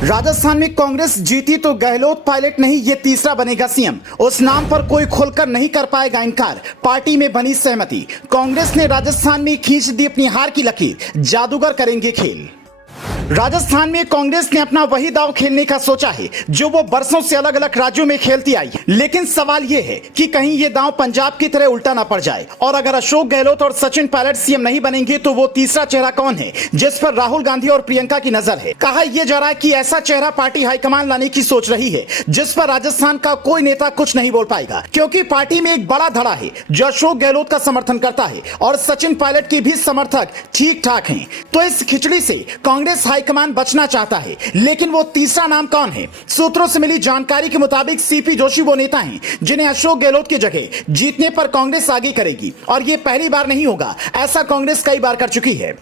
राजस्थान में कांग्रेस जीती तो गहलोत पायलट नहीं, ये तीसरा बनेगा सीएम। उस नाम पर कोई खुलकर नहीं कर पाएगा इनकार। पार्टी में बनी सहमति। कांग्रेस ने राजस्थान में खींच दी अपनी हार की लकीर। जादूगर करेंगे खेल। राजस्थान में कांग्रेस ने अपना वही दांव खेलने का सोचा है जो वो बरसों से अलग अलग राज्यों में खेलती आई। लेकिन सवाल ये है कि कहीं ये दांव पंजाब की तरह उल्टा ना पड़ जाए। और अगर अशोक गहलोत और सचिन पायलट सीएम नहीं बनेंगे तो वो तीसरा चेहरा कौन है जिस पर राहुल गांधी और प्रियंका की नजर है। कहा यह जा रहा है कि ऐसा चेहरा पार्टी हाईकमान लाने की सोच रही है जिस पर राजस्थान का कोई नेता कुछ नहीं बोल पाएगा, क्योंकि पार्टी में एक बड़ा धड़ा है जो अशोक गहलोत का समर्थन करता है और सचिन पायलट के भी समर्थक ठीक ठाक हैं। तो इस खिचड़ी से कांग्रेस हाईकमान बचना चाहता है, लेकिन वो तीसरा नाम कौन है? सूत्रों से मिली जानकारी के मुताबिक सीपी जोशी वो नेता हैं जिन्हें अशोक गहलोत की जगह जीतने पर कांग्रेस आगे करेगी। और ये पहली बार नहीं होगा, ऐसा कांग्रेस कई बार कर चुकी है।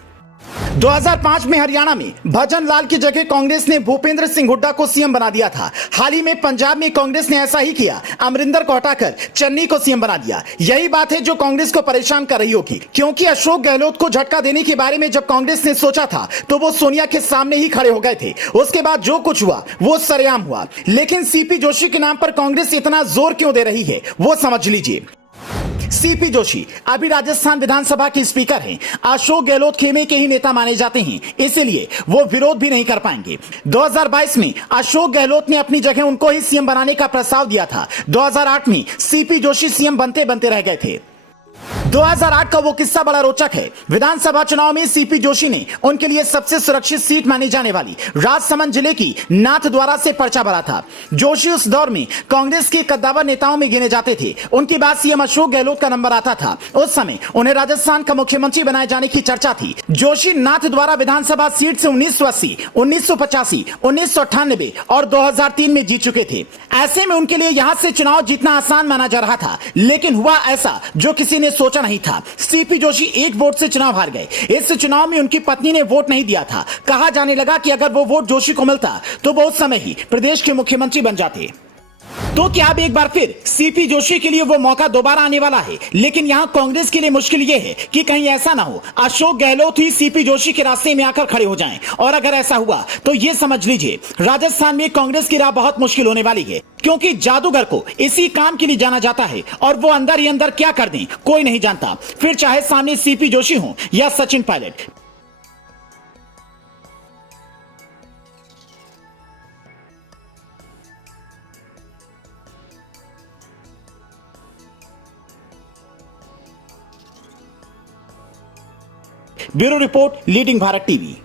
2005 में हरियाणा में भजन लाल की जगह कांग्रेस ने भूपेंद्र सिंह हुड्डा को सीएम बना दिया था। हाल ही में पंजाब में कांग्रेस ने ऐसा ही किया, अमरिंदर को हटाकर चन्नी को सीएम बना दिया। यही बात है जो कांग्रेस को परेशान कर रही होगी, क्योंकि अशोक गहलोत को झटका देने के बारे में जब कांग्रेस ने सोचा था तो वो सोनिया के सामने ही खड़े हो गए थे। उसके बाद जो कुछ हुआ वो सरेआम हुआ। लेकिन सीपी जोशी के नाम पर कांग्रेस इतना जोर क्यों दे रही है वो समझ लीजिए। सीपी जोशी अभी राजस्थान विधानसभा के स्पीकर हैं। अशोक गहलोत खेमे के ही नेता माने जाते हैं, इसलिए वो विरोध भी नहीं कर पाएंगे। 2022 में अशोक गहलोत ने अपनी जगह उनको ही सीएम बनाने का प्रस्ताव दिया था। 2008 में सीपी जोशी सीएम बनते बनते रह गए थे। 2008 का वो किस्सा बड़ा रोचक है। विधानसभा चुनाव में सीपी जोशी ने उनके लिए सबसे सुरक्षित सीट मानी जाने वाली राजसमंद जिले की नाथद्वारा से पर्चा भरा था। जोशी उस दौर में कांग्रेस के कद्दावर नेताओं में गिने जाते थे। उनके बाद सीएम अशोक गहलोत का नंबर आता था। उस समय उन्हें राजस्थान का मुख्यमंत्री बनाए जाने की चर्चा थी। जोशी नाथद्वारा विधानसभा सीट से 1980, 1985, 1998 और 2003 में जीत चुके थे। ऐसे में उनके लिए यहां से चुनाव जीतना आसान माना जा रहा था, लेकिन हुआ ऐसा जो किसी ने सोचा नहीं था। सीपी जोशी एक वोट से चुनाव हार गए। इस चुनाव में उनकी पत्नी ने वोट नहीं दिया था। कहा जाने लगा कि अगर वो वोट जोशी को मिलता तो वो उस समय ही प्रदेश के मुख्यमंत्री बन जाते। तो क्या अब एक बार फिर सीपी जोशी के लिए वो मौका दोबारा आने वाला है? लेकिन यहां कांग्रेस के लिए मुश्किल यह है कि कहीं ऐसा ना हो अशोक गहलोत ही सीपी जोशी के रास्ते में आकर खड़े हो जाएं। और अगर ऐसा हुआ तो ये समझ लीजिए राजस्थान में कांग्रेस की राह बहुत मुश्किल होने वाली है, क्योंकि जादूगर को इसी काम के लिए जाना जाता है और वो अंदर ही अंदर क्या कर दें कोई नहीं जानता, फिर चाहे सामने सीपी जोशी हो या Sachin Pilot. Bureau report, leading Bharat TV.